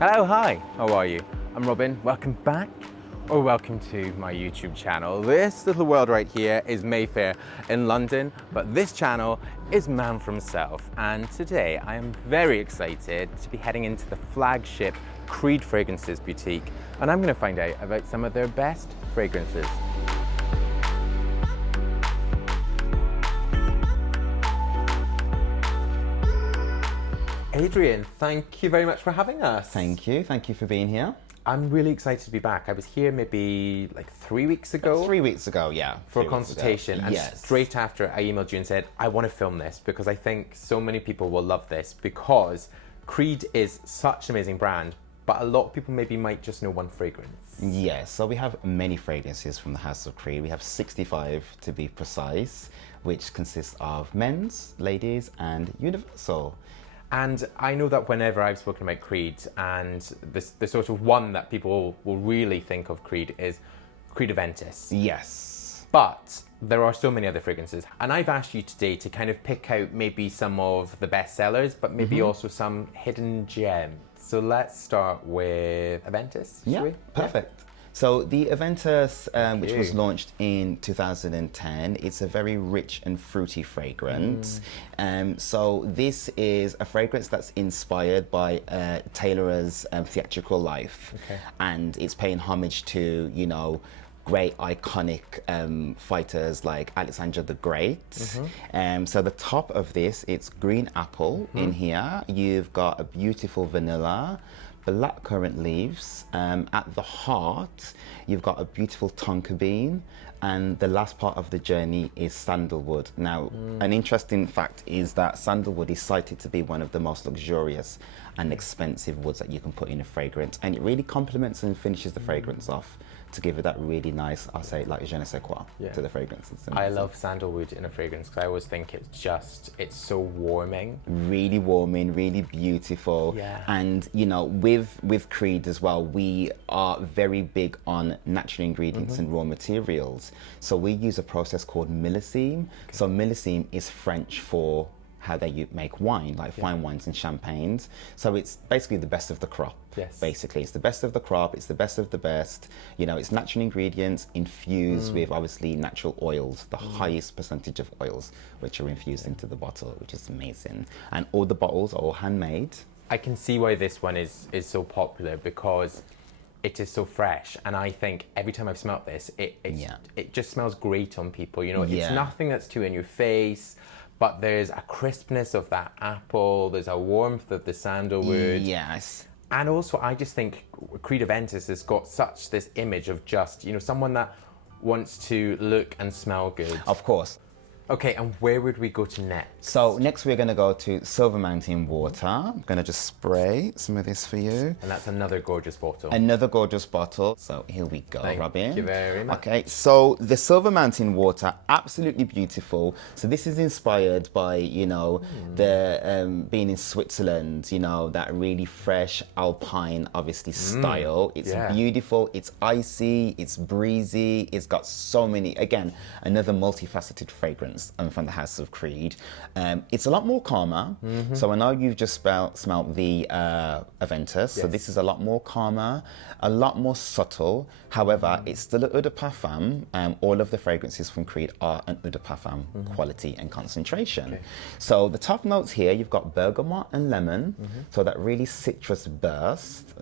Hello, hi, how are you? I'm Robin, welcome back, or welcome to my YouTube channel. This little world right here is Mayfair in London, but this channel is Man for Himself. And today I am very excited to be heading into the flagship Creed Fragrances boutique, and I'm gonna find out about some of their best fragrances. Adrian, thank you very much for having us. Thank you for being here. I'm really excited to be back. I was here maybe like 3 weeks ago. 3 weeks ago, yeah. For a consultation. And yes. Straight after I emailed you and said, I want to film this because I think so many people will love this because Creed is such an amazing brand, but a lot of people maybe might just know one fragrance. Yes, so we have many fragrances from the House of Creed. We have 65 to be precise, which consists of men's, ladies, and universal. And I know that whenever I've spoken about Creed, and the sort of one that people will really think of Creed is Creed Aventus. Yes. But there are so many other fragrances. And I've asked you today to kind of pick out maybe some of the best sellers, but maybe also some hidden gems. So let's start with Aventus. Yeah, perfect. Yeah. So the Aventus, which was launched in 2010, it's a very rich and fruity fragrance. So this is a fragrance that's inspired by Taylor's theatrical life. And it's paying homage to, you know, great iconic fighters like Alexander the Great. So the top of this, it's green apple in here. You've got a beautiful vanilla, blackcurrant leaves. At the heart, you've got a beautiful tonka bean, and the last part of the journey is sandalwood. Now, an interesting fact is that sandalwood is cited to be one of the most luxurious and expensive woods that you can put in a fragrance, and it really complements and finishes the fragrance off to give it that really nice, I'll say, like je ne sais quoi to the fragrance. I love sandalwood in a fragrance because I always think it's so warming. Really warming, really beautiful. And you know, with Creed as well, we are very big on natural ingredients and raw materials. So we use a process called millésime. So millésime is French for how they make wine, like fine wines and champagnes. So it's basically the best of the crop. Basically, it's the best of the crop, it's the best of the best. You know, it's natural ingredients infused with obviously natural oils, the highest percentage of oils which are infused into the bottle, which is amazing. And all the bottles are all handmade. I can see why this one is so popular because it is so fresh, and I think every time I've smelled this, it just smells great on people. You know, it's nothing that's too in your face, but there's a crispness of that apple, there's a warmth of the sandalwood. Yes. And also, I just think Creed Aventus has got such this image of just, you know, someone that wants to look and smell good. Of course. Okay, and where would we go to next? So next we're going to go to Silver Mountain Water. I'm going to just spray some of this for you. And that's another gorgeous bottle. Another gorgeous bottle. So here we go, Robin. Thank you very much. Okay, so the Silver Mountain Water, absolutely beautiful. So this is inspired by, you know, the being in Switzerland, you know, that really fresh alpine, obviously, style. It's beautiful, it's icy, it's breezy, it's got so many, again, another multifaceted fragrance from the House of Creed. It's a lot more calmer. So I know you've just smelled the Aventus, so this is a lot more calmer, a lot more subtle. However, it's still an eau de parfum. All of the fragrances from Creed are an eau de parfum quality and concentration. So the top notes here, you've got bergamot and lemon, so that really citrus burst,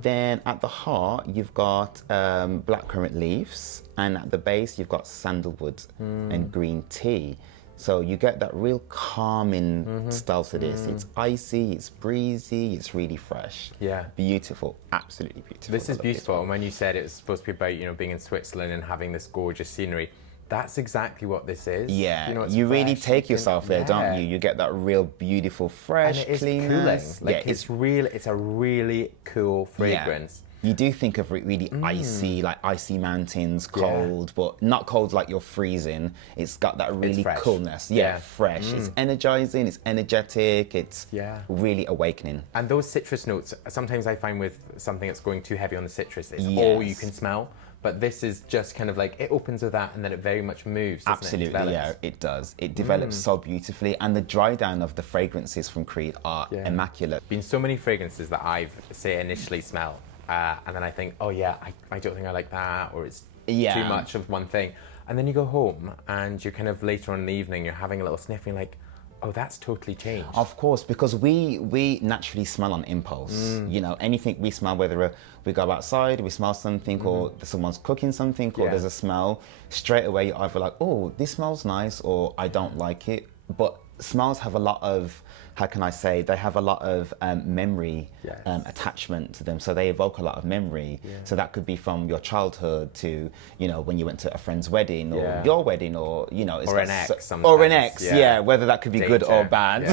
Then at the heart, you've got blackcurrant leaves, and at the base, you've got sandalwood and green tea. So you get that real calming style to this. It's icy, it's breezy, it's really fresh. Beautiful, absolutely beautiful. This is beautiful. And when you said it was supposed to be about, you know, being in Switzerland and having this gorgeous scenery, that's exactly what this is. Yeah, you know, you really take yourself there, don't you? You get that real beautiful, fresh, and it is cleanness. cooling. Like it's a really cool fragrance. You do think of really icy, like icy mountains, cold, but not cold like you're freezing. It's got that really coolness. Yeah, fresh. It's energizing, it's energetic, it's really awakening. And those citrus notes, sometimes I find with something that's going too heavy on the citrus, it's all you can smell. But this is just kind of like, it opens with that and then it very much moves, doesn't Absolutely, it? It does. It develops so beautifully, and the dry down of the fragrances from Creed are immaculate. Been so many fragrances that I've, say, initially smell, and then I think, oh yeah, I don't think I like that, or it's too much of one thing. And then you go home and you're kind of later on in the evening, you're having a little sniff and you're like, oh, that's totally changed. Of course, because we naturally smell on impulse. You know, anything we smell, whether we go outside, we smell something, or someone's cooking something, or there's a smell, straight away you're either like, oh, this smells nice, or I don't like it. But smells have a lot of, how can I say, they have a lot of memory attachment to them. So they evoke a lot of memory. So that could be from your childhood to, you know, when you went to a friend's wedding, or your wedding, or, you know, or an ex sometimes. Or an ex, whether that could be good or bad.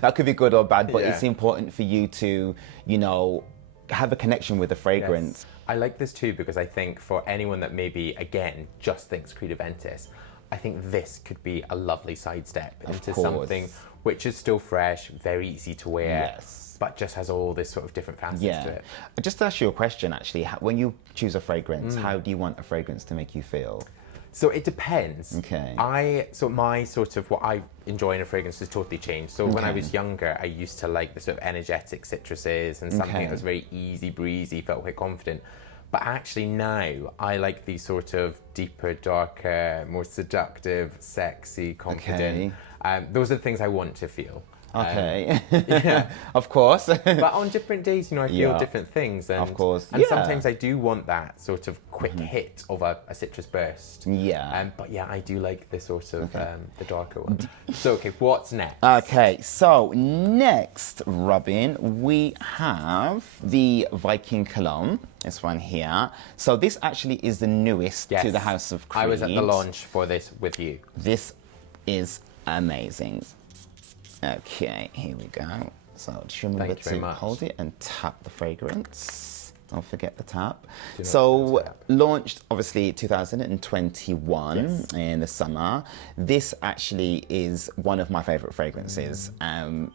That could be good or bad, but it's important for you to, you know, have a connection with the fragrance. I like this too, because I think for anyone that maybe, again, just thinks Creed Aventus, I think this could be a lovely sidestep into something which is still fresh, very easy to wear, but just has all this sort of different facets to it. Just to ask you a question, actually, when you choose a fragrance, how do you want a fragrance to make you feel? So it depends. Okay. So my sort of what I enjoy in a fragrance has totally changed. So when I was younger, I used to like the sort of energetic citruses and something that was very easy breezy, felt quite confident. But actually now I like these sort of deeper, darker, more seductive, sexy, confident. Those are the things I want to feel. Okay. Of course. But on different days, you know, I feel different things. And, of course. And sometimes I do want that sort of quick hit of a citrus burst. But yeah, I do like the sort of the darker one. So, okay, what's next? Okay, so next, Robin, we have the Viking Cologne. This one here. So this actually is the newest to the House of Creed. I was at the launch for this with you. This is amazing. Okay, here we go. So just remember to hold it and tap the fragrance. Don't forget the tap. So launched obviously 2021 in the summer. This actually is one of my favorite fragrances.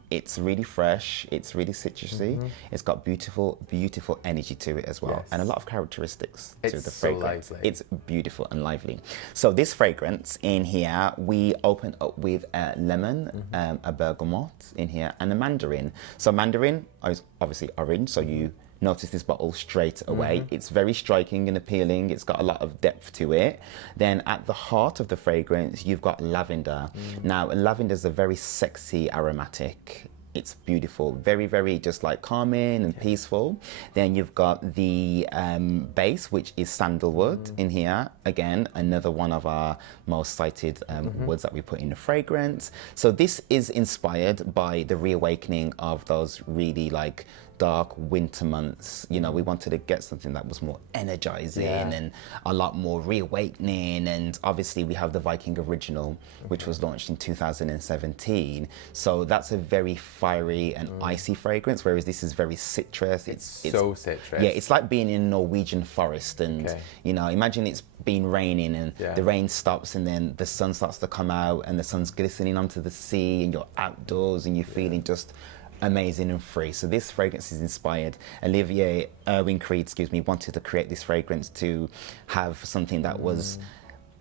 It's really fresh, it's really citrusy. It's got beautiful, beautiful energy to it as well. And a lot of characteristics to the fragrance. Lively. It's beautiful and lively. So this fragrance in here, we open up with a lemon, a bergamot in here, and a mandarin. So mandarin is obviously orange, so you notice this bottle straight away. It's very striking and appealing. It's got a lot of depth to it. Then at the heart of the fragrance, you've got lavender. Now, lavender is a very sexy aromatic. It's beautiful, very, very just like calming and peaceful. Then you've got the base, which is sandalwood in here. Again, another one of our most cited woods that we put in the fragrance. So this is inspired by the reawakening of those really like dark winter months. You know, we wanted to get something that was more energizing and a lot more reawakening. And obviously we have the Viking Original, which was launched in 2017. So that's a very fiery and icy fragrance, whereas this is very citrus. It's so citrus. Yeah, it's like being in a Norwegian forest and, you know, imagine it's been raining and the rain stops and then the sun starts to come out and the sun's glistening onto the sea and you're outdoors and you're feeling just amazing and free. So this fragrance is inspired. Olivier Erwin Creed, wanted to create this fragrance to have something that was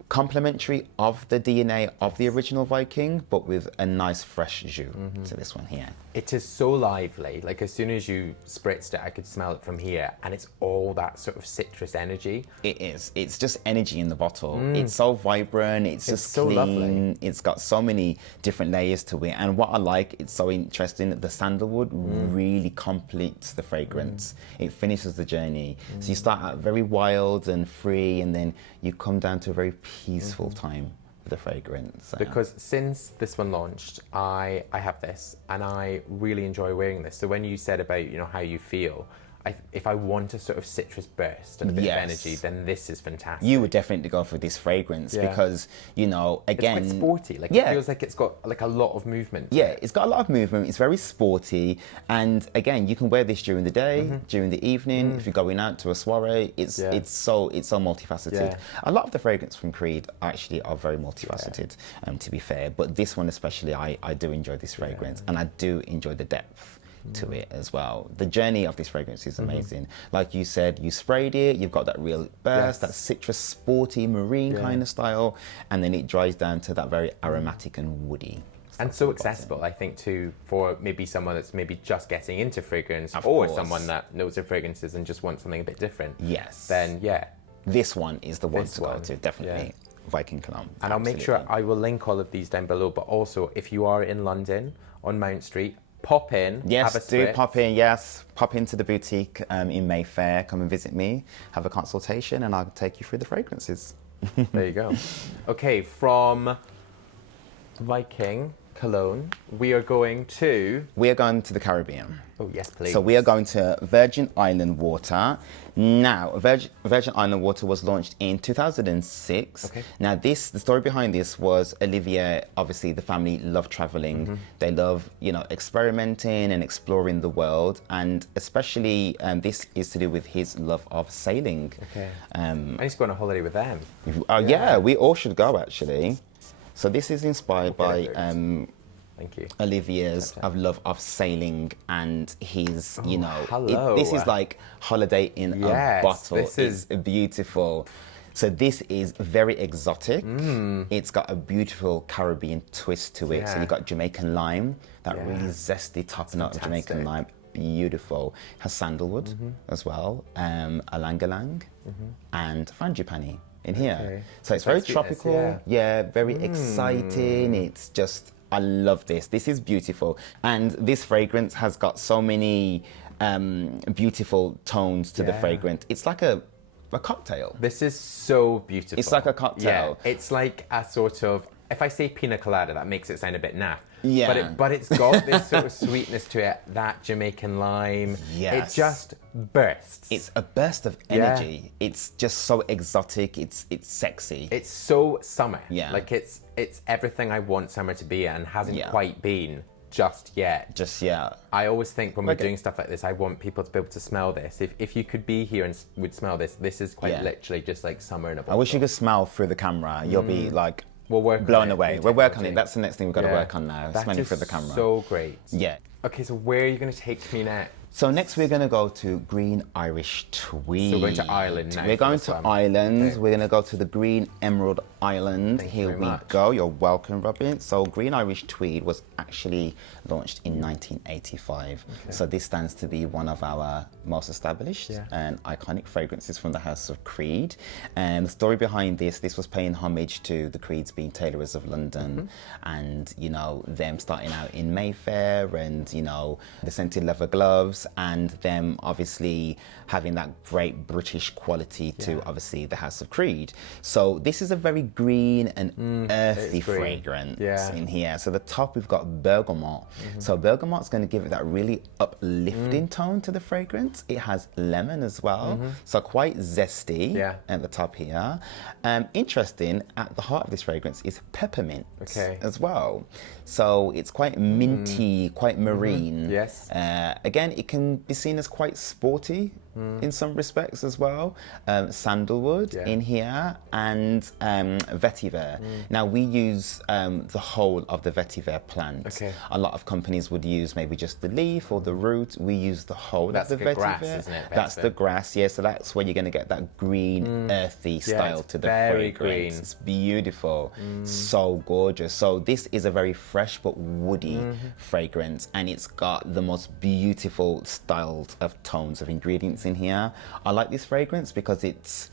complementary of the DNA of the original Viking, but with a nice fresh jus to this one here. It is so lively. Like as soon as you spritzed it, I could smell it from here, and it's all that sort of citrus energy. It is. It's just energy in the bottle. It's so vibrant. It's just so clean. Lovely. It's got so many different layers to it. And what I like, it's so interesting that the sandalwood really completes the fragrance. It finishes the journey. So you start out very wild and free, and then you come down to a very peaceful time with the fragrance. Because since this one launched, I have this and I really enjoy wearing this. So when you said about, you know, how you feel, if I want a sort of citrus burst and a bit Yes. of energy, then this is fantastic. You would definitely go for this fragrance Yeah. because, you know, again... It's quite sporty. Like, Yeah. it feels like it's got like a lot of movement. Yeah, it's got a lot of movement. It's very sporty, and again, you can wear this during the day, during the evening. If you're going out to a soiree, it's so multifaceted. Yeah. A lot of the fragrance from Creed actually are very multifaceted, to be fair. But this one especially, I do enjoy this fragrance, and I do enjoy the depth to it as well. The journey of this fragrance is amazing. Like you said, you sprayed it, you've got that real burst, that citrus, sporty, marine kind of style, and then it dries down to that very aromatic and woody. And so accessible, I think, too, for maybe someone that's maybe just getting into fragrance, Of or course. someone that knows their fragrances and just wants something a bit different. Yes. Then, yeah. This one is the one This to go one, to, definitely. Viking Cologne. And I'll make sure I will link all of these down below. But also, if you are in London on Mount Street, pop in, Yes, have a do spritz. pop in. Yes, pop into the boutique in Mayfair. Come and visit me, have a consultation, and I'll take you through the fragrances. There you go. Okay, from Viking Cologne, we are going to... We are going to the Caribbean. Oh, yes, please. So we are going to Virgin Island Water. Now, Virgin Island Water was launched in 2006. Okay. Now, the story behind this was Olivia, obviously the family love traveling. They love, you know, experimenting and exploring the world. And especially this is to do with his love of sailing. Okay. I need to go on a holiday with them. Yeah, we all should go actually. So this is inspired by Thank you. Olivia's love of sailing and his, you know, hello. this is like holiday in Yes, a bottle. this is- It's beautiful. So this is very exotic. It's got a beautiful Caribbean twist to it. So Yeah. you've got Jamaican lime, that Yeah. really zesty top note of Jamaican fantastic. lime. Beautiful. Has sandalwood as well, alang-alang, and frangipani in here. Okay. So it's Quite very sweetness, tropical. Yeah, very exciting. It's just, I love this. This is beautiful. And this fragrance has got so many beautiful tones to the Yeah. fragrance. It's like a cocktail. This is so beautiful. It's like a cocktail. Yeah, it's like a sort of, if I say pina colada, that makes it sound a bit naff. Yeah. But it's got this sort of sweetness to it, that Jamaican lime. Yes. It just bursts. It's a burst of energy. It's just so exotic. It's sexy. It's so summer. Yeah. Like it's everything I want summer to be and hasn't Yeah. quite been just yet. Just, yeah. I always think when we're Okay. doing stuff like this, I want people to be able to smell this. If you could be here and would smell this, this is quite Yeah. literally just like summer in a I bottle. wish you could smell through the camera. You'll be like We'll work on blown it, away. new We're working on technology. it. That's the next thing we've got to work on now. That Smelling is through the camera. so great. Yeah. Okay, so where are you going to take me next? So next we're going to go to Green Irish Tweed. So we're going to Ireland now We're for going this to one. Ireland. Okay. We're going to go to the Green Emerald Island. Thank you Here very we much. go. You're welcome, Robin. So Green Irish Tweed was actually launched in 1985. So this stands to be one of our most established and iconic fragrances from the House of Creed. And the story behind this was paying homage to the Creeds being tailorers of London and, you know, them starting out in Mayfair and, you know, the scented leather gloves and them obviously having that great British quality to obviously the House of Creed. So this is a very green and earthy green. fragrance Yeah. in here. So the top we've got bergamot. So bergamot's going to give it that really uplifting tone to the fragrance. It has lemon as well, so quite zesty at the top here. Interesting, at the heart of this fragrance is peppermint as well. So it's quite minty, quite marine. Yes. Again, it can be seen as quite sporty in some respects as well. Sandalwood in here and vetiver. Now we use the whole of the vetiver plant. A lot of companies would use maybe just the leaf or the root. We use the whole That's of the like a vetiver. grass, isn't it? That's Vetiver. the grass, yeah. So that's where you're going to get that green, earthy style it's to the very fragrance. green. It's beautiful, so gorgeous. So this is a very fresh but woody fragrance, and it's got the most beautiful styles of tones of ingredients in here. I like this fragrance because it's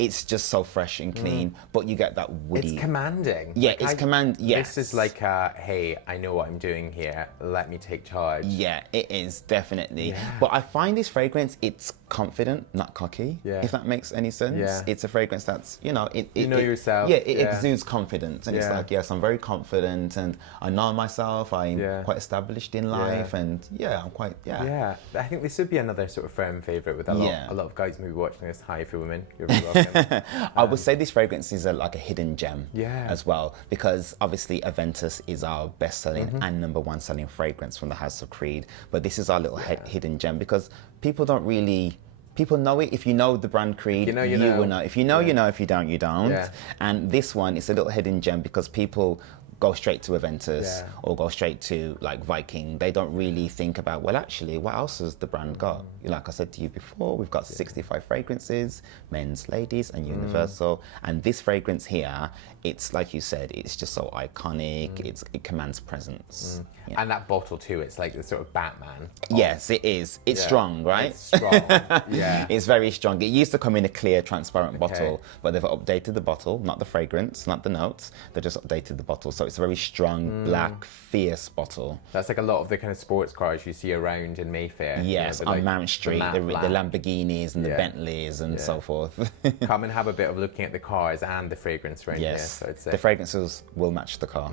it's just so fresh and clean, but you get that woody. It's commanding. Yeah, Like, it's yes. This is like a, hey, I know what I'm doing here. Let me take charge. Yeah, it is, definitely. Yeah. But I find this fragrance, it's confident, not cocky, Yeah. if that makes any sense. Yeah. It's a fragrance that's, you know, You know yourself. Yeah, it exudes confidence. And it's Yeah. like, yes, I'm very confident and I know myself. I'm Yeah. quite established in life. Yeah. And yeah, I'm quite, Yeah, I think this would be another sort of firm favourite with a lot, Yeah. a lot of guys maybe watching this. Hi, if you're women, you're very welcome. I would say this fragrance is like a hidden gem Yeah. as well, because obviously Aventus is our best-selling Mm-hmm. and #1 selling fragrance from the House of Creed, but this is our little hidden gem because people don't really. People know it. If you know the brand Creed, You know, you know. will know. If you know, you know. If you don't, you don't. Yeah. And this one is a little hidden gem because people go straight to Aventus Yeah. or go straight to like Viking. They don't really think about, well, actually, what else has the brand got? Like I said to you before, we've got 65 fragrances, men's, ladies, and universal. And this fragrance here, it's like you said, it's just so iconic. It commands presence. Yeah. And that bottle too, it's like the sort of Batman. Yes, it is. It's Yeah. strong, right? It's strong. Yeah. It's very strong. It used to come in a clear, transparent bottle, but they've updated the bottle, not the fragrance, not the notes. They just updated the bottle, so it's a very strong, black, fierce bottle. That's like a lot of the kind of sports cars you see around in Mayfair. Yes, you know, on like Mount Street, matte the black. Lamborghinis and the Yeah. Bentleys and so forth. Come and have a bit of looking at the cars and the fragrance around here. Yes, So I'd say. the fragrances will match the car.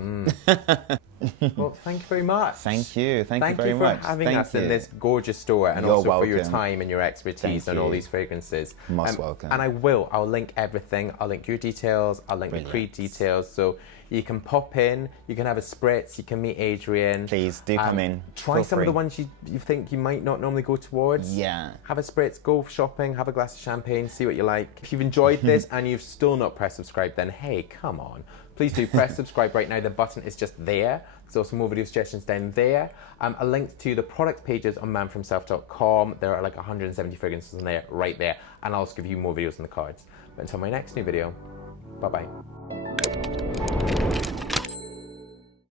Well, thank you very much. Thank you. Thank you very for much. having Thank us in you. this gorgeous store and You're also for your welcome. time and your expertise Thank on all you. these fragrances. Most welcome. And I'll link everything. I'll link your details. I'll link the Creed details. So you can pop in, you can have a spritz, you can meet Adrian. Please do come in. Try Feel some of free. the ones you think you might not normally go towards. Yeah. Have a spritz, go shopping, have a glass of champagne, see what you like. If you've enjoyed this and you've still not pressed subscribe, then hey, come on. Please do press subscribe right now. The button is just there. There's also more video suggestions down there. A link to the product pages on manfromself.com. There are like 170 fragrances in there, right there. And I'll also give you more videos in the cards. But until my next new video, bye-bye.